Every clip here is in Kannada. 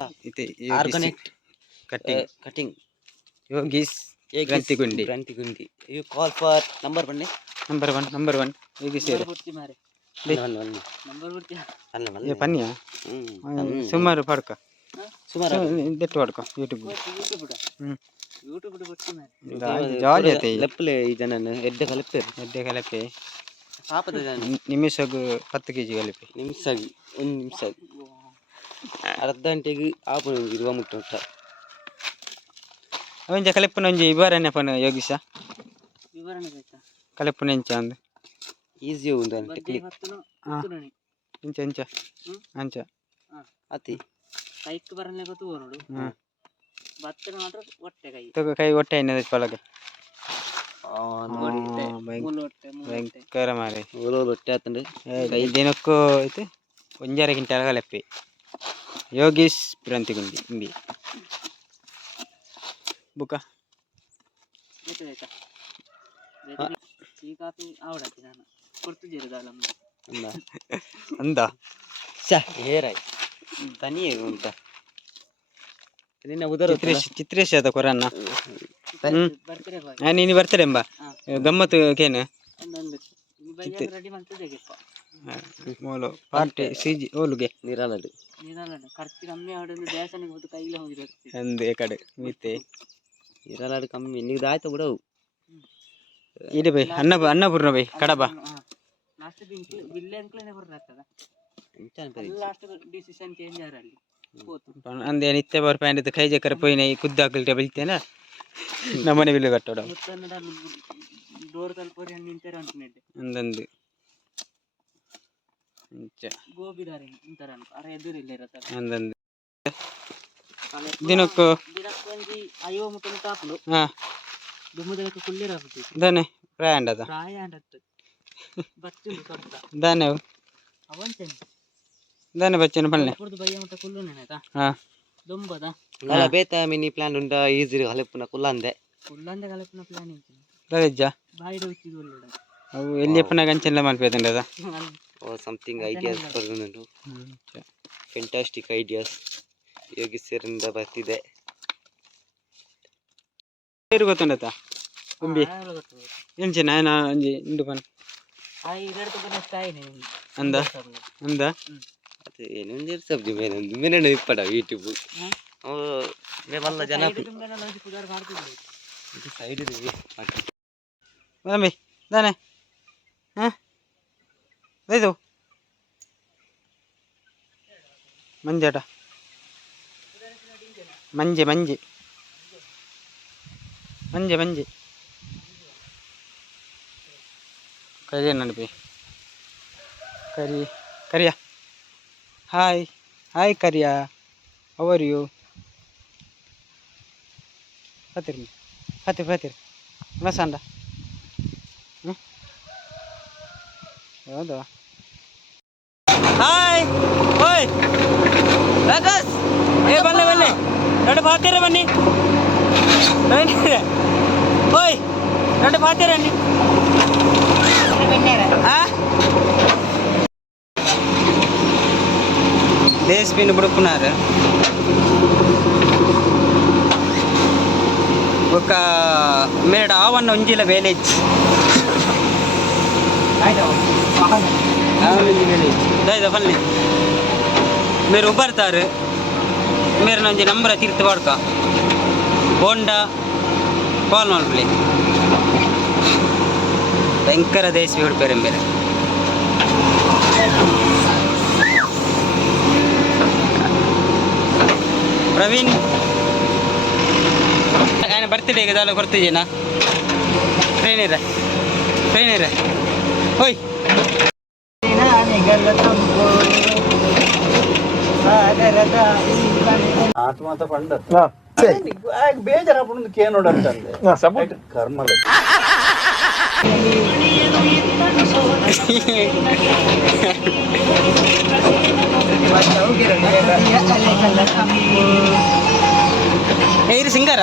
इथे organic cutting yogis granthi you call for number 1 number 1 yogis ये पन्निया सुमार पड़का देट पड़का यूट्यूब जाली आते लेप्पले ಇದನ್ನ ಎಡ್ಡೆ ಕಲಪೆ ಪಾಪದ ನಿಮಿಷಕ್ಕೆ 10 kg ಕಲಪೆ ನಿಮಿಷಕ್ಕೆ 1 ನಿಮಿಷ ಅರ್ಧ ಗಂಟೆಗೆ ಆಪಣ ಇರುವ ಮುಟ್ಟ ಅವಂಜ ಕಲಪನ ಒಂಜಿ ವಿವರಣೆ ಪನ ಯೋಗಿಸ ವಿವರಣೆ ಆಯ್ತಾ ಕಲಪನ ಎಂಚ ಅಂದ ಈಜಿ ಉಂದ ಟೆಕ್ನಿಕ್ ಎಂಚ ಎಂಚ ಅಂಚ ಅತಿ ಕೈಕ್ ಬರನೆ ಗೊತ್ತು ನೋಡು ಬತ್ತನ ಮಾತ್ರ ಹೊಟ್ಟೆ ಕೈ ತಗ ಕೈ ಹೊಟ್ಟೆ ಏನದ ಪಲಗ ನೋಡಿ ಭಯಂಕರ ಮಾರೆ ಹೊಟ್ಟೆ ಆತಂದ್ರೆ ದಿನಕ್ಕೂ ಐತೆ ಒಂಜಾರ ಗಿಂಟಲ ಕಲಪೆ ಯೋಗೀಶ್ ಗ್ರಂಥಿಗುಂಡಿ ಇಂಬಿ ಬುಕ ಈ ಕಾಫಿ ಆವಡತಿ ನಾನು ಕೊಡ್ತು ಜೇರದಾಲ ಅಂದ ಛ ಹೇರೈ ತನಿಯೇ ಉಂಟ ನಿನ್ನ ಉದರ ಚಿತ್ರೇಶ್ ಅದ ಕೊರನ್ನ ನೀನು ಬರ್ತಾರೆ ಎಂಬ ಗಮ್ಮತ್ತು ಕೇನು ಮೋಲು ಪಾರ್ಟಿ ಸಿಜಿ ಓಲುಗೆ ನೀರಾಲಡು ಖರ್ಚು ಕಮ್ಮಿ ಆಡೋದು ದೇವಸ್ಥಾನಕ್ಕೆ ಹೋದ ಕೈಲೇ ಹೋಗಿರೋದು ಅಂದು ಈ ಕಡೆ ಮೀತೆ ನೀರಾಲಡು ಕಮ್ಮಿ ನಿಗದ ಆಯ್ತು ಬಿಡವು ಇದೆ by Annapurna by Kadaba last ಬಿಲ್ಲೆ ಅಂಕ್ಲೇನೆ ಬರ್ರಾಗ್ತದ ಲಾಸ್ಟ್ ಡಿಸಿಷನ್ ಚೇಂಜ್ ಆರಲ್ಲಿ ಅಂದೆ ನಿತ್ಯ ಬರ್ ಪ್ಯಾಂಟ್ ಕೈ ಜಕ್ಕರ ಪೋಯಿನ ಕುದ್ದಾಕಲ್ಟ ಬೀಳ್ತೇನ ನಮ್ಮನೆ ಬಿಲ್ಲು ಕಟ್ಟೋಡ ಡೋರ್ ತಲುಪೋರಿ ಹಣ್ಣು ನಿಂತಾರೆ ಅಂತಿದ್ದೆ ಅಂದಂದು ಗೋಬಿದಾರೆ ಇಂತರ ಅರ ಎದುರಿಲ್ಲ ಇರತ್ತ ಅಂದಂದು ದಿನಕ್ಕೂ ಒಂಜಿ 50 ಮುಟ್ಟಲು ತಾಪಲು ದುಮ್ಮದಕ್ಕೆ ಕುಳ್ಳಿರಾಗುತ್ತೆ ದನೆ ಪ್ರಾಯಾಂಡದ ಬಚ್ಚುಂಡು ಕೊಡ್ತ ದನೆ ಅವಂಚೆನ್ ದನೆ ಬಚ್ಚನ ಪಲ್ಲೆ ಕೊಡ್ದು ಬಯ್ಯ ಮುಟ್ಟ ಕುಳ್ಳು ನೆನತಾ ದುಂಬದ ನಲ ಬೇತ ಮಿನಿ ಪ್ಲಾನ್ ಉಂಡ ಈಜಿ ಹಲೆಪುನ ಕುಲ್ಲಂದೆ ಕಲೆಪುನ ಪ್ಲಾನ್ ಇತ್ತು ರಜ ಬಾಯಿಡ ಉಚ್ಚಿದು ಒಳ್ಳೆಡ ಅವು ಎಲ್ಲಿ ಪುನ ಗಂಚೆಲ್ಲ ಮಾಡ್ಬೇಕಂಡದ ಓ ಸಮಥಿಂಗ್ ಐಡಿಯಾಸ್ ಬರುನುಂಡು ಫ್ಯಾಂಟಾಸ್ಟಿಕ್ ಐಡಿಯಾಸ್ ಯೋಗಿಸರಿಂದ ಬರ್ತಿದೆ పేరు ಗೊತ್ತುಂಡತ ಕುಂಬಿ ಎಂಚೆ ನಾಯನ ಅಂಜಿ ಇಂಡು ಪನ್ ಆ ಇರಡು ತಗನ ಸ್ಟೈಲ್ ಅಂದ ಅಂದ ಅದು ಏನು ಒಂದೇರು ಸಬ್ಜಿ ಮೇನೆ ಇಪ್ಪಡ ಯೂಟ್ಯೂಬ್ ಓ ಮೇವಲ್ಲ ಜನ ತುಂಬೆನ ಲೋಜಿ ಪುದಾರ್ ಮಾಡ್ತಿದ್ರು ಇದು ಸೈಡ್ ಇದೆ ಬನ್ನಿ ದಾನೆ ಇದು ಮಂಜಾಟ ಮಂಜೆ ಮಂಜೆ ಮಂಜೆ ಮಂಜೆ ಕರಿಯ ನಡುವೆ ಕರಿಯ ಹಾಯ್ ಹಾಯ್ ಕರಿಯ ಅವರ್ ಯು ಫತಿರ್ ಮಸಾಂಡ ಹೌದಾ ಹಾಯ್ ಓಯ್ ರಾಕಸ್ ಏ ಬನ್ನಿ ಬನ್ನಿ ಎರಡು ಬಾತೀರ ಬನ್ನಿ ಓಯ್ ಎರಡು ಬಾತೀರ ಬನ್ನಿ ದೇಶ ಬಿನ್ ಬಿಡುకున్నారు ఒక మేడ ఆవన్న ఉంజిల విలేజ్ ఫన్ಲಿ మీరు ఉబ్బర్తారు మీరు ನಂಜಿ ನಂಬರ ತೀರ್ಥ ಬಾಡ್ಕ ಹೋಂಡಾ ಕಾಲ್ ಮಾಡ್ಲಿ ಭಯಂಕರ ದೇಶ ಹುಡುಪೇರೆ ಬೇರೆ ಪ್ರವೀಣ್ ఆయన బర్త్డేకి దాలో కొర్తిజేనా ట్రైనర్ ఓయ్ ಆತ್ಮತ ಪಂಡ ಬೇಜಾರಪ್ಪು ಕೇ ನೋಡಂತಂದೆ ಸಪೋರ್ಟ್ ಕರ್ಮಲೆ ಏರು ಸಿಂಗರ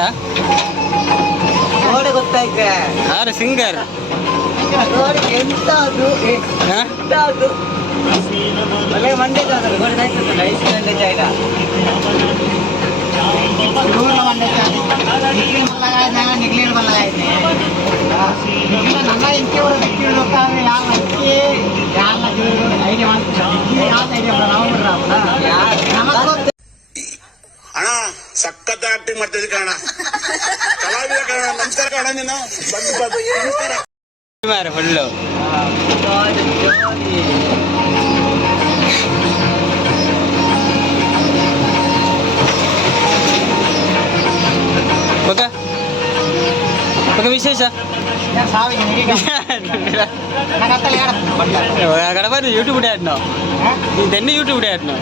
ನೋಡಿ ಗೊತ್ತಾಯ್ತು ಯಾರು ಸಿಂಗರ್ ನೋಡಿ ಎಂತ ಅದು ಒಳ್ಳೆ ಮಂಡ್ಯ ನೋಡಿ ಐಸ್ ಮಂಡ್ಯ ಚೈಲ ಅಣ್ಣ ಸಖತ್ ಆಕ್ಟಿಂಗ್ ಮಾಡ್ತಿದ್ದೆ ಕಣ ಕಲಾವಿದ ಕಣ ನಮಸ್ಕಾರ ಕಣ ನೀನು ಬಂದು ಮಾರ ಫುಲ್ಲು ఒక విశేష కడప యూట్యూబ్ ఆడినావు ఇదన్నీ యూట్యూబ్ ఆడినావు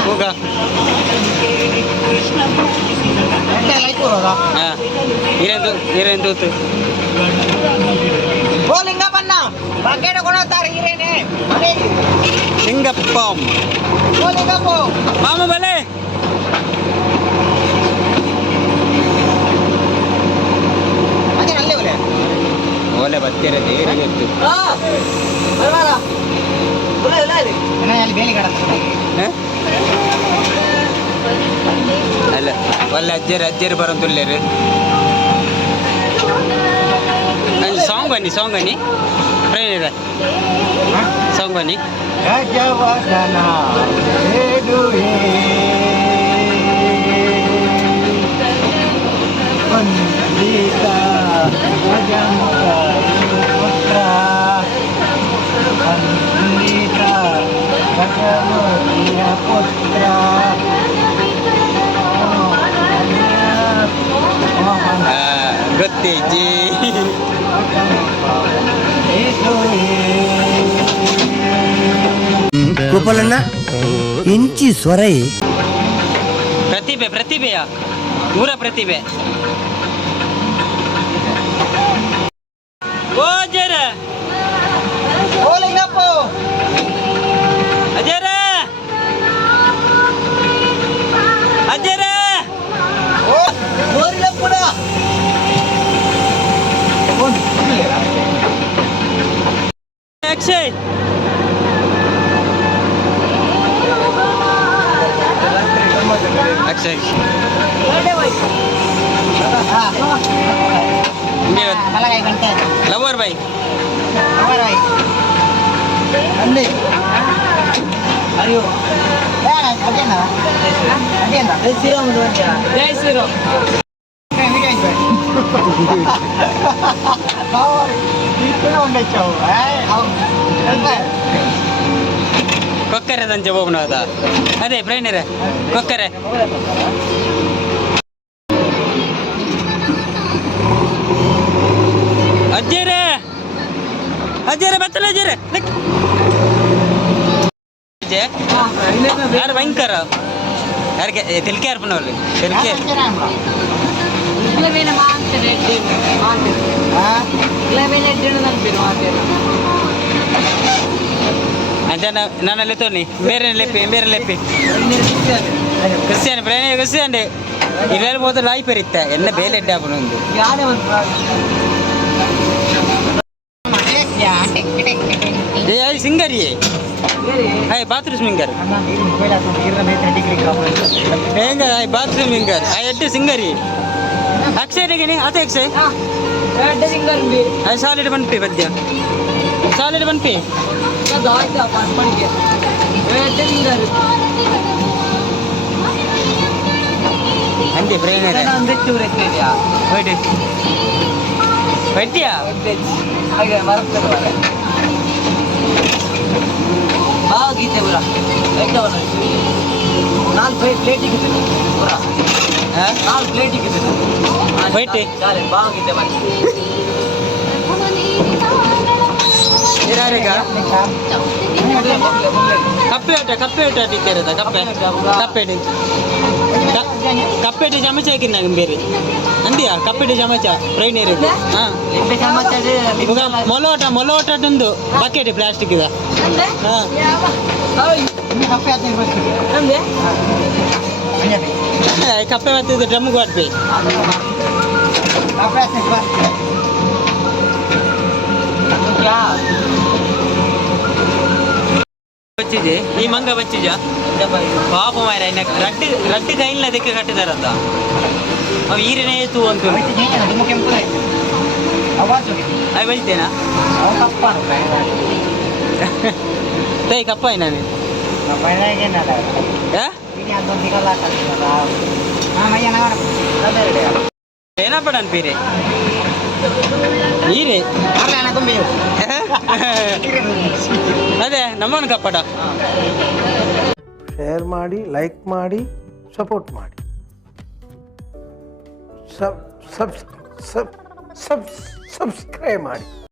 ಹೋಗ ಹೀರೇನ್ ತೂತು ಸಿಂಗಪ್ಪಂ ಮಾಮ ಬಲೆ ಓಲೆ ಬತ್ತಿರದೆ ಅಲ್ಲ ಒಳ್ಳೆ ಅಜ್ಜರು ಬರೋಂತುಳ್ಳೇರು ಅಲ್ಲಿ ಸಾಂಗ್ ಬನ್ನಿ ಟ್ರೈನ್ ಇದೆ ಸಾಂಗ್ ಬನ್ನಿ ಗೊತ್ತೈತಿ ಗೋಪಾಲಣ್ಣ ಇಂಚಿ ಸ್ವರೈ ಪ್ರತಿಭೆಯ ಊರ ಪ್ರತಿಭೆ ಓ ಜರ ಅಕ್ಷಯ್ ಅಕ್ಷಯ್ ಲವರ್ ಬಾಯ್ ಅಯ್ಯೋ ಜೈ ಶ್ರೀರಾಮ್ ಕೊಕ್ಕರೆ ದಂಚೆ ಹೋಗೋಣ ಅದ ಅದೇ ಪ್ರೈನರ ಕೊಕ್ಕರೆ ಅಜ್ಜರೇ ಬತ್ತಲ ಅಜ್ಜರೇ ಯಾರು ಭಯಂಕರ ಯಾರಿಗೆ ತಿಲ್ಕೆ ಅರ್ಪಣವ್ರಿ ತಿಲ್ಕೆ ನನ್ನಲ್ಲಿ ತೋನಿ ಬೇರೆ ಲೆಪ್ಪಿ ಕ್ರಿಸ್ಟಿಯನ್ ಪ್ರಯಾಣ ಕ್ರಿಸ್ಟಿಯನ್ ಇವೆಲ್ಲ ಹೋದ್ರೆ ಲಾಯ್ ಪೆರಿತ್ತ ಎಲ್ಲ ಬೇಲೆ ಎಡ್ಡೆ ಹಾಕೊಂಡು ಸಿಂಗರ್ ಬಾತ್ರೂಮ್ ಸಿಂಗರ್ ಹೆಂಗ ಬಾತ್ರೂಮ್ ಸಿಂಗರ್ ಎಡ್ಡೆ ಸಿಂಗರಿ ಅಕ್ಷಯ್ ಅದೇ ಅಕ್ಷಯ್ ಸಾಲಿಡ್ ಬನ್ಪಿ ಪದ್ಯ ಸಾಲಿಡ್ ಬನ್ಪಿ ಅಂದೆ ಬ್ರೈನರ್ ಪದ್ಯ ಗೀತೆ ಬರ ನಾಲ್ಕು ಪ್ಲೇಟಿಗೆ ಬರ 4 ಪ್ಲೇಟಿಗೆ ಬೈಟಿ ಬಾವು ಗೀತೆ ಬರ ಕಪ್ಪೆ ಇಟ್ಟಿರದ ಕಪ್ಪೆಟಿ ಚಮಚ ಹಾಕಿನ ಬೇರೆ ಅಂದಿಯಾ ಕಪ್ಪೆಟಿ ಚಮಚ ಪ್ರೈನರ್ ಮೊಲೋಟ ಒಂದು ಬಕೆಟ್ ಪ್ಲಾಸ್ಟಿಕ್ ಇದೆ ಕಪ್ಪೆ ಬರ್ತದೆ ಡ್ರಮ್ಗೆ ಕೊಡ್ಬೇಕು వచ్చిಜೆ ಈ ಮಂಗ ಬಚ್ಚಿಜ ಪಾಪ ಮಾರ ರಡ್ಡು ಕೈಲಿನ ಅದಕ್ಕೆ ಕಟ್ಟಿದಾರಂತ ಅವು ಈರನೇ ತೂ ಅಂತ ಅవి ಬಲ್ತೇನಾ ತೈ ಕಪ್ಪ ನಾನು ಏನಪ್ಪಡನ್ ಪೀರೆ ಈರೆ ಅದೇ ನಮ್ಮನ್ನು ಕಪ್ಪಡ ಶೇರ್ ಮಾಡಿ, ಲೈಕ್ ಮಾಡಿ, ಸಪೋರ್ಟ್ ಮಾಡಿ. ಸಬ್ಸ್ಕ್ರೈಬ್ ಮಾಡಿ.